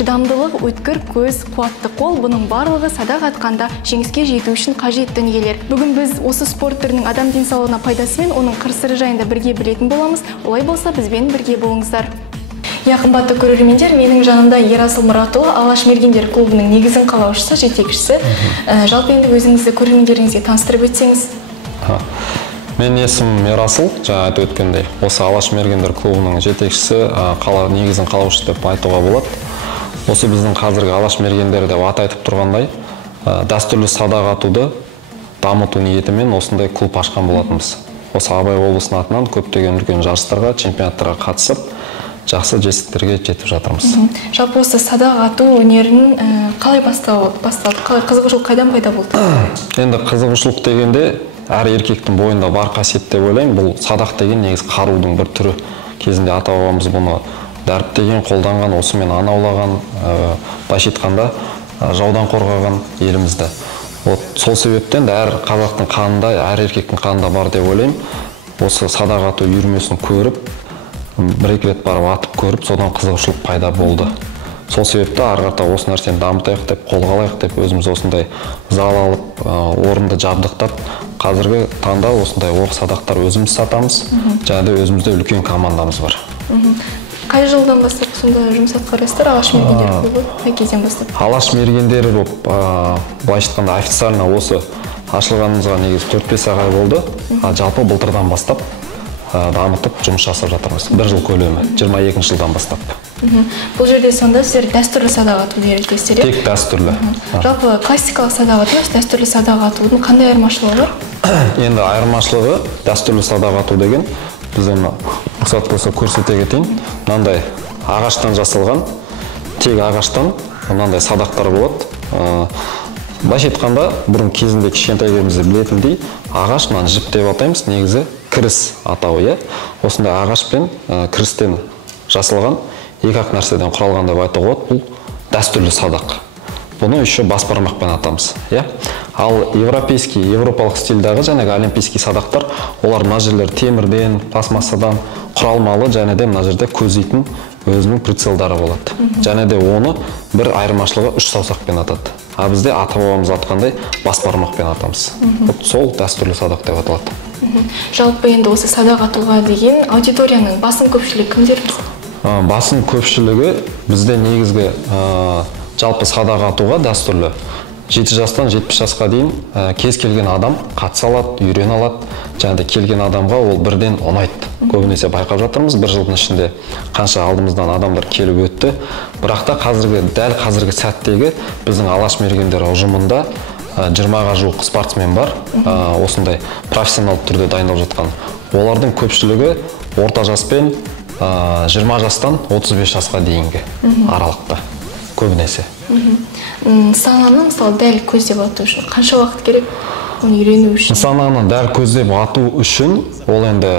Шыдамдылық, өткір көз, қуатты қол, бұның барлығы садақ атқанда жеңіске жету үшін қажет дүниелер. Бүгін біз осы спорт түрінің адам денсаулығына пайдасы мен оның қыр-сыры жайында бірге білетін боламыз. Олай болса, бізбен бірге болыңыздар. Қымбатты көрермендер, менің жанымда Ерасыл Мұратұлы, Алаш Мергендер клубының негізін қалаушысы, жетекшісі. Жалпы енді өзіңізді көрермендеріңізге таныстырып өтсеңіз. Мен есімім Ерасыл, жаңа айтып өткендей, осы Алаш Мергендер клубының жетекшісі, негізін қалаушы деп айтуға болады. Осы біздің қазіргі Алаш Мергендері деп атайтып тұрғандай, дәстүрлі садақ атуды дамыту ниетімен осындай клуб ашқан болатынбыз. Осы Абай облысының атынан көптеген үлкен жарыстарға, чемпионаттарға қатысып, жақсы жетістіктерге жетіп жатырмыз. Жалпы осы садақ ату өнерін қалай басталды? Қалай қызығушылық қайдан пайда болды? Енді қызығушылық дегенде әр еркектің бойында бар қасиет деп ойлаймын. Бұл садақ деген негізі қарудың бір түрі. Кезінде ата-бабамыз бұны дәріптеген, қолданған, осымен анаулаған, былайша айтқанда жаудан қорғаған елімізді. Сол себептен де әр қазақтың қанында, әр еркектің қанында бар деп ойлаймын. Осы садақ ату үйірмесін көріп, бір-екі рет барып атып көріп, содан қызығушылық пайда болды. Сол себепті ары қарата осы нәрсені дамытайық деп, қолға алайық деп, өзіміз осындай зал алып, орынды жабдықтап, қазіргі таңда осындай оқ садақтар өзіміз сатамыз, және де өзімізде үлкен командамыз бар. Қай жылдан бастап сонда жұмыс атқарасыздар? Алаш Мергендер клубы қай кезден бастап? Алаш Мергендері болып, былайша айтқанда официально осы ашылғанымызға негізі 4-5 ай болды. Жалпы былтырдан бастап дамытып жұмыс жасап жатырмыз. Бір жыл көлемі, 22 жылдан бастап. Бұл жерде сонда сіздер дәстүрлі садақ атуды үйретесіздер? Тек дәстүрлі. Жалпы классикалық садақ ату, дәстүрлі садақ атудың қандай айырмашылығы бар? Енді айырмашылығы дәстүрлі садақ ату деген, біздің рұқсат болса көрсете кетейін. Мынандай ағаштан жасалған, тек ағаштан мынандай садақтар болады. Былайша айтқанда, бұрын кезінде кішкентай кезімізде білетіндей, ағаш мынаны жіп деп атаймыз, негізі кіріс атауы. Осындай ағаш пен кірістен жасалған екі-ақ нәрседен құралған деп айтуға болады. Бұл дәстүрлі садақ. Бұны еще бас бармақпен атамыз. Ал европалық стильдағы жаңағы олимпийский садақтар, олар мына жерлер темірден, пластмассадан құралмалы, және де мына жерде көздейтін өзінің прицелдары болады. Және де оны бір айырмашылығы 3 саусақпен атады. А бізде ата-бабамыз атқандай бас бармақпен атамыз. Сол дәстүрлі садақ деп аталады. Жалпы енді осы садақ атуға деген аудиторияның басым көпшілігі кімдер? Басым көпшілігі бізде негізгі жалпы садақ атуға дәстүрлі 7 жастан 70 жасқа дейін кез келген адам қатыса алады, үйрене алады. Және де келген адамға ол бірден ұнайды. Көбінесе байқап жатырмыз, бір жылдың ішінде қанша алдымыздан адамдар келіп өтті. Бірақ та дәл қазіргі сәттегі біздің Алаш Мергендер ұжымында 20-ға жуық спортсмен бар, осындай профессионал түрде дайындалып жатқан. Олардың көпшілігі орта жаспен 20 жастан 35 жасқа дейінгі аралықта көбінесе. Нысананы мысалы дәл көздеп ату үшін қанша уақыт керек? Оны үйрену үшін? Нысананы дәл көздеп ату үшін ол енді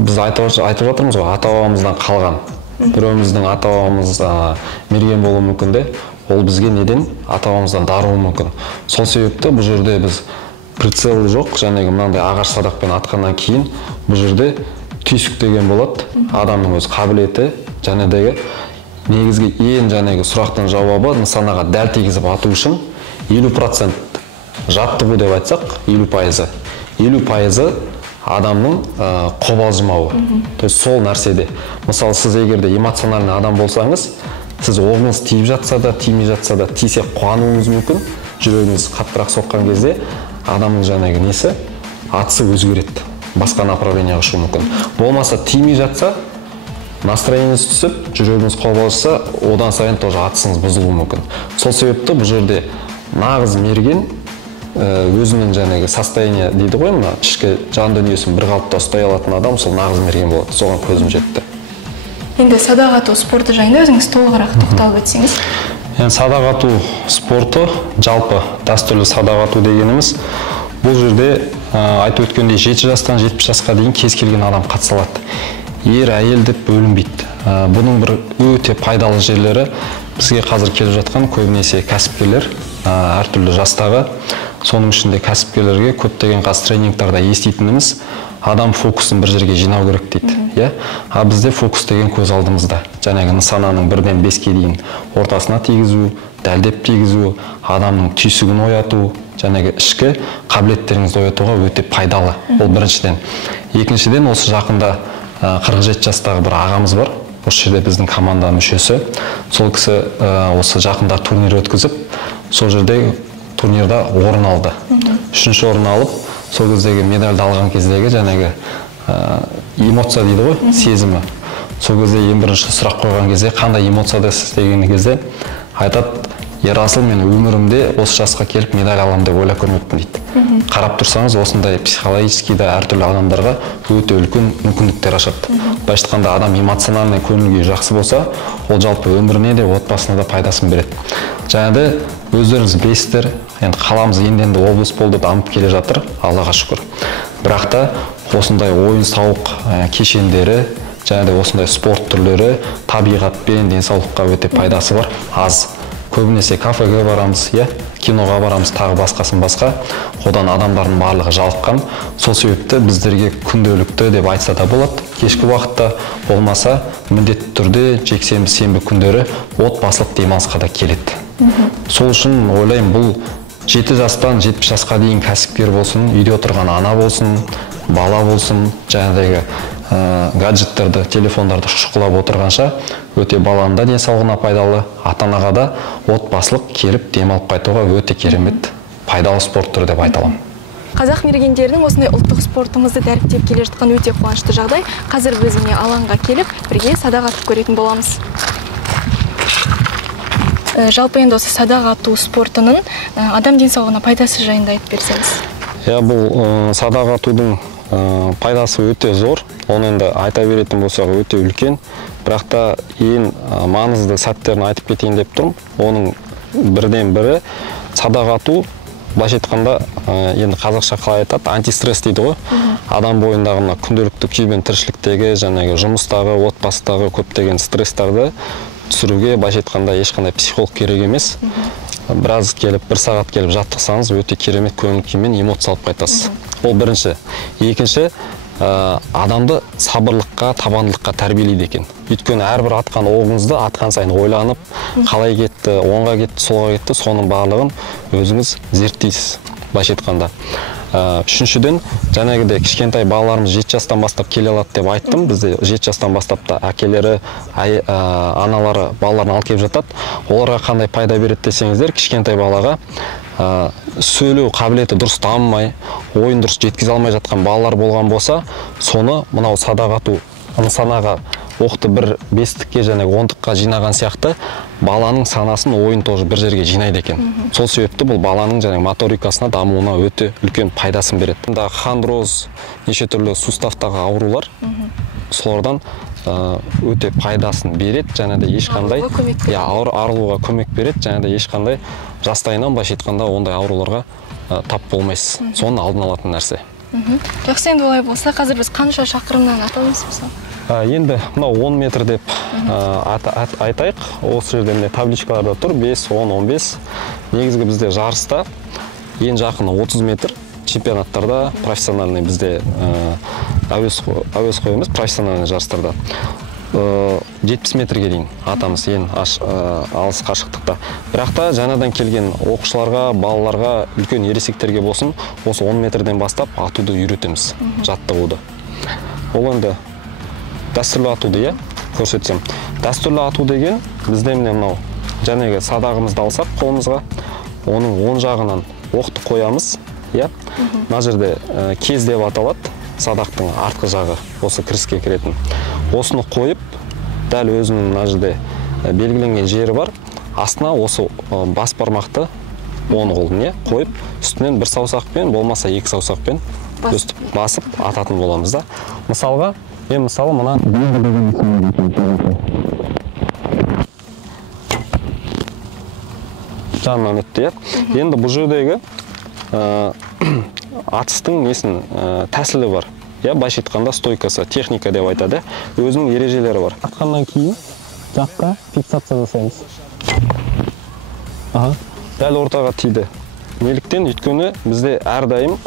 біз айтып жатырмыз ғой, ата-бабамыздан қалған. Біреуіміздің ата-бабамыз мерген болуы мүмкін де, ол бізге неден ата-бабамыздан даруы мүмкін. Сол себепті бұл жерде біз прицел жоқ, жәнегі мынандай ағаш садақпен атқаннан кейін бұл жерде түйсік деген болады. Адамның өз қабілеті, және дегі негізгі ең жәнегі сұрақтың жауабы нысанаға дәл тигізіп ату үшін 50% жаттығу деп айтсақ, 50% адамның қобалжымауы. То есть сол нәрседе. Мысалы, сіз егерде эмоциональный адам болсаңыз, сіз оғыңыз тиіп жатса да, тимей жатса да, тисе қуануыңыз мүмкін. Жүрегіңіз қаттырақ соққан кезде адамның жаңағы несі атысы өзгереді. Басқа направлениеге ұшу мүмкін. Болмаса тимей жатса, настроениеңіз түсіп, жүрегіңіз қобалжыса, одан сайын тоже атысыңыз бұзылуы мүмкін. Сол себепті бұл жерде нағыз мерген өзінің жаңағы состояние дейді ғой, мына ішкі жан дүниесін бір қалыпта ұстай алатын адам сол нағыз мерген болады. Соған көзім жетті. Енді садақ ату спорты жайында өзіңіз толығырақ тоқталып өтсеңіз? Енді садақ ату спорты, жалпы дәстүрлі садақ ату дегеніміз, бұл жерде айтып өткендей 7 жастан 70 жасқа дейін кез келген адам қатыса алады. Ер, әйел деп бөлінбейді. Бұның бір өте пайдалы жерлері бізге қазір келіп жатқан көбінесе кәсіпкерлер, әртүрлі жастағы соның ішінде кәсіпкерлерге көптеген қазір тренингтарда еститініміз адам фокусын бір жерге жинау керек дейді. Иә? А бізде фокус деген көз алдымызда. Жаңағы нысананың 1-ден 5-ке дейін ортасына тигізу, дәлдеп тигізу, адамның түйсігін ояту, жаңағы ішкі қабілеттеріңізді оятуға өте пайдалы. Ол біріншіден. Екіншіден, осы жақында 47 жастағы бір ағамыз бар. Осы жерде біздің команда мүшесі. Сол кісі осы жақында турнир өткізіп, сол жерде турнирда орын алды. 3-ші орын алып, сол кездегі медальді алған кездегі жаңағы эмоция дейді ғой, сезімі. Сол кезде ең бірінші сұрақ қойған кезде, қандай эмоциядасыз деген кезде айтады, Ерасыл, мен өмірімде осы жасқа келіп медаль аламын деп ойлап көрмеппін дейді. Қарап тұрсаңыз, осындай психологически да әртүрлі адамдарға өте үлкен мүмкіндіктер ашады. Былайша айтқанда, адам эмоциональный көңіл-күйі жақсы болса, ол жалпы өміріне де, отбасына да пайдасын береді. Және өздеріңіз білесіздер, енді қаламыз енді облыс болды, дамып келе жатыр, Аллаға шүкір. Бірақ та осындай ойын-сауық кешендері, және осындай спорт түрлері табиғатпен денсаулыққа өте пайдасы бар, аз. Көбінесе кафеге барамыз, киноға барамыз, тағы басқа. Одан адамдардың барлығы жалыққан. Сол себепті біздерге күнделікті деп айтса да болады. Кешкі уақытта болмаса, міндетті түрде жексенбі, сенбі күндері отбасылық демалысқа да келеді. Сол үшін ойлаймын, бұл 7 жастан 70 жасқа дейін кәсіпкер болсын, үйде отырған ана болсын, бала болсын, жаңағыдай гаджеттерді, телефондарды шұқылап отырғанша өте баланың да денсаулығына пайдалы, ата-анаға да отбасылық келіп демалып қайтуға өте керемет, пайдалы спорт түрі деп айта аламын. Қазақ мергендерінің осындай ұлттық спортымызды дәріптеп келе жатқан өте қуанышты жағдай. Қазір біз міне алаңға келіп, бірге садақ атып көретін боламыз. Жалпы енді осы садақ ату спортының адам денсаулығына пайдасы жайында айтып берсеңіз. Бұл садақ атудың пайдасы өте зор. Оны енді айта беретін болсақ өте үлкен. Бірақ та ең маңызды сәттерін айтып кетейін деп тұрмын. Оның бірден бірі садақ ату, былайша айтқанда, енді қазақша қалай айтады, антистресс дейді ғой. Адам бойындағы күнделікті күйбең тіршіліктегі, жаңағы жұмыстағы, отбасыдағы көптеген стресстарды түсіруге, былайша айтқанда, ешқандай психолог керек емес. Біраз келіп, 1 сағат келіп жаттықсаңыз, өте керемет көңіл-күймен эмоция алып қайтасыз. Ол бірінші. Екінші, адамды сабырлыққа, табандылыққа тәрбиелейді екен. Өйткені әрбір атқан оғыңызды атқан сайын ойланып, қалай кетті, оңға кетті, солға кетті, соның барлығын өзіңіз зерттейсіз, былайша айтқанда. Үшіншіден, жаңағыдай кішкентай балаларымыз 7 жастан бастап келе алады деп айттым. Бізде 7 жастан бастап та әкелері, аналары балаларын алып келіп жатады. Оларға қандай пайда береді десеңіздер, кішкентай балаға сөйлеу қабілеті дұрыс дамымай, ойын дұрыс жеткізе алмай жатқан балалар болған болса, соны мынау садақ ату нысанаға оқты бір бестікке және 10-ға жинаған сияқты баланың санасын, ойын тоже бір жерге жинайды екен. Сол себепті бұл баланың және моторикасына, дамуына өте үлкен пайдасын береді. Хондроз, неше түрлі суставтағы аурулар, солардан өте пайдасын береді, және де ешқандай арылуға көмек береді, және де ешқандай жастайынан былайша айтқанда ондай ауруларға тап болмайсыз. Соның алдын алатын нәрсе. Жақсы, енді олай болса, қазір біз қанша шақырымнан атамыз мысалы? Енді мынау 10 метр деп айтайық. Осы жерде міне табличкаларда тұр, 5, 10, 15. Негізгі бізде жарыста ең жақыны 30 метр. Чемпионаттарда, профессиональный бізде әуесқой емес, профессиональный жарыстарда 70 метрге дейін атамыз ең алыс қашықтықта. Бірақ та жаңадан келген оқушыларға, балаларға, үлкен ересектерге болсын, осы 10 метрден бастап атуды үйретеміз, жаттығуды. Ол енді дәстүрлі атуды көрсетсем. Дәстүрлі ату деген бізде міне мынау жаңағы садағымызды алсақ қолымызға, оның оң жағынан оқты қоямыз. Мына жерде кез деп аталады, садақтың артқы жағы, осы кіріске кіретін. Осыны қойып, дәл өзінің мына жерде белгіленген жері бар, астына осы бас бармақты оң қолын қойып, үстінен бір саусақпен, болмаса 2 саусақпен басып ататын боламыз да. Мысалға, мысалы мына жанынан өтті. Енді бұл жердегі атыстың несін тәсілі бар. Былайша айтқанда стойкасы, техника деп айтады. Өзінің ережелері бар. Атқаннан кейін жаққа фиксация жасаймыз. Дәл ортаға тиді. Неліктен? Өйткені бізде әрдайым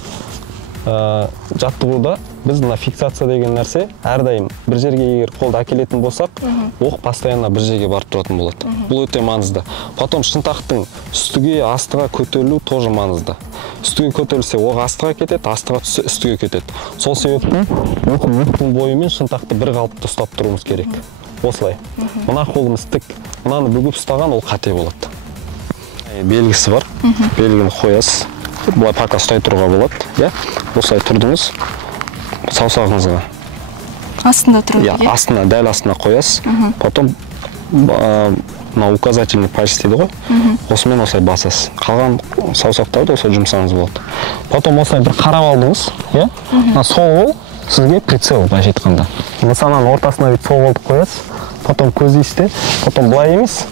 жаттығуда біз мына фиксация деген нәрсе әрдайым бір жерге егер қолды әкелетін болсақ, оқ постоянно бір жерге барып тұратын болады. Бұл өте маңызды. Потом шынтақтың үстіге, астыға көтерілу тоже маңызды. Үстіге көтерілсе, оқ астыға кетеді, астыға түссе үстіге кетеді. Сол себептен оқтың бойымен шынтақты бір қалыпты ұстап тұруымыз керек. Осылай. Мына қолымыз тік, мынаны бүгіп ұстаған ол қате болады. Белгісі бар. Белгіні қоясыз. Бұлай пока ұстай тұруға болады. Осылай тұрдыңыз, саусағыңызға. Астында тұру. Астына, дәл астына қоясыз. Потом указательный палец дейді ғой. Осымен осылай басасыз. Қалған саусақтарды осылай жұмсаңыз болады. Потом осылай бір қарап алдыңыз. Сол қол сізге прицел, былайша айтқанда. Нысананың ортасына сол қолды қоясыз. Потом көздейсіз, потом былай емес.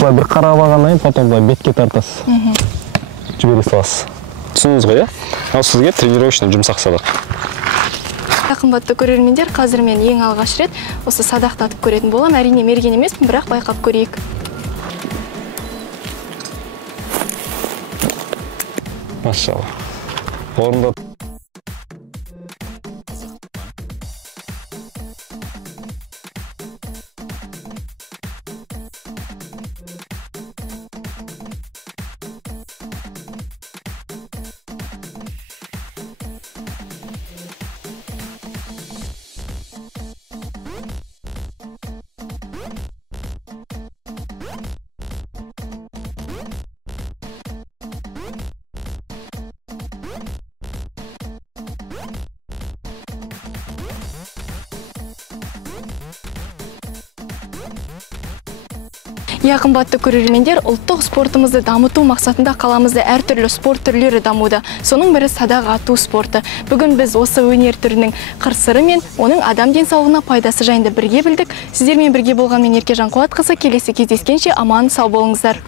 Былай бір қарап алғаннан кейін, потом былай бетке тартасыз. Жібере саласыз. Түсіндіңіз ғой, Ал сізге тренировочный жұмсақ садақ. Қымбатты көрермендер, қазір мен ең алғаш рет осы садақты атып көретін болам. Әрине мерген емеспін, бірақ байқап көрейік. Машалла. Орында. Қымбатты көрермендер, ұлттық спортымызды дамыту мақсатында қаламызда әртүрлі спорт түрлері дамуда. Соның бірі садақ ату спорты. Бүгін біз осы өнер түрінің қыр-сыры мен оның адам денсаулығына пайдасы жайында бірге білдік. Сіздермен бірге болған мен Еркежан Қуатқызы. Келесі кездескенше аман сау болыңыздар.